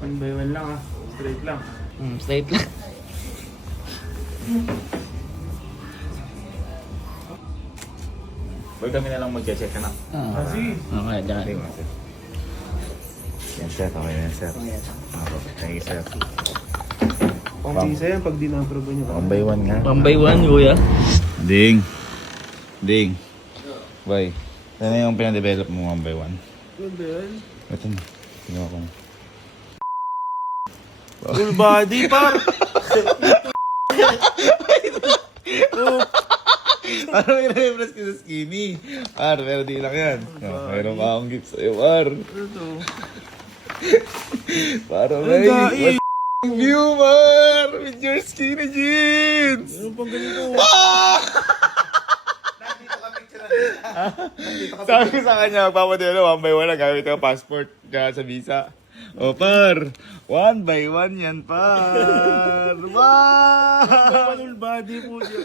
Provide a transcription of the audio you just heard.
One by one lang ah. Straight lang. Straight lang. Boy, kami na lang mag-check ka na. Kasi. Okay, dyan. Yan sir, okay yan sir. Thank you sir. Pang sisa yan pag di-approve nyo. One by one nga. One by one, kuya. Ding. Ding. Boy, ano yung pinadevelop mo one by one? Ganda yan. Ito na. Ginawa ko na. Full body par. Parang may na-impress ka sa skinny. Par, pero di lang yan. Mayroon pa akong gift sa'yo, Par. Ano to? Parang Ang dai. may view, Par! With your skinny jeans! Ano pang ganito? Sabi ko sa kanya, magpapadelo, one by one na gamit ang passport kaya sa visa. O, Par, one by one yan, Par! Wow! Full body po siya.